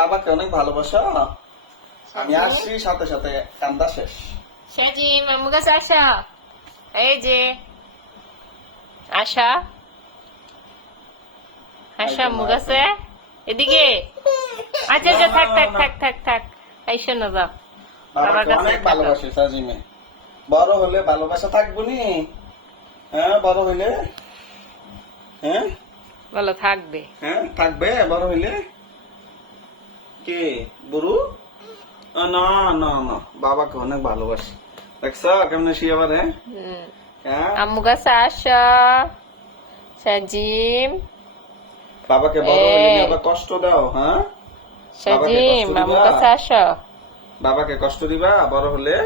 বাবাকে অনেক ভালোবাসো? আমি আসছি সাথে সাথে কান্দা শেষ। সাজিম আম্মু কাছে আসা, এই যে আশা আশা আম্মু কাছে এদিকে। আচ্ছা আচ্ছা, থাক থাক থাক থাক থাক, আইসো না, যাও বাবার বাবাকে কাছে অনেক থাকো। ভালোবাসে সাজিমে। বড় হলে ভালোবাসা থাকবো নি? হ্যাঁ বড় হইলে, হ্যাঁ বলো থাকবে। হ্যাঁ থাকবে বড় হইলে। কে বুড়ু? না না না, বাবাকে অনেক ভালোবাসে। দেখছ কেমনে শুয়ে আবার? হুম। হ্যাঁ আম্মু কাছে আসা সাজিম। বাবাকে বড় হইলে এই। নিয়ে আবার কষ্ট দাও? হ্যাঁ সাজিম আম্মু কাছে আসো। বাবাকে কষ্ট দিবা বড় হলে?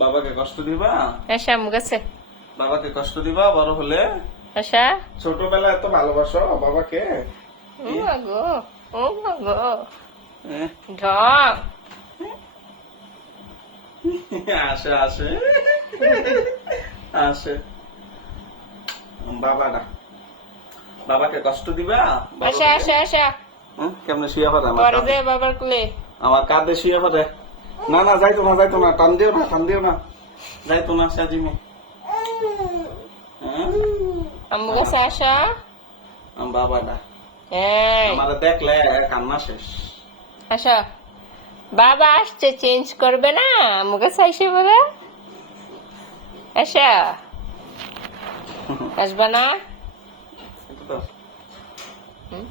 বাবাকে কষ্ট দিবা? আসা আম্মু কাছে বাবাকে কষ্ট দিবা বড় হলে? আসা। ছোটবেলায় এত ভালোবাসো বাবাকে। ও মা গো, ও মা গো, হ্যাঁ। ঢং। আসে আসে আসে। বাবাটা বাবাকে কষ্ট দিবা বড় আসা হলে? আসা আসা, হ্যাঁ, কেমনে শুয়ে পড়ে আমার পরে কাঁধে? দে বাবার কুলে। আমার কাঁধে শুয়ে পড়ে। না না যাইতো না, যাইতো না, টান দিও না, টান দিও না, যাইতো না সাজিমে। হ্যাঁ আম্মু কাছে আসা। আমার বাবাটা এই আমারে দেখলে কান্না শেষ। আসা, বাবা আসছে, চেঞ্জ করবে না আম্মু কাছে আইসে বলে। আসা, আসবা না? এটা তো হুম?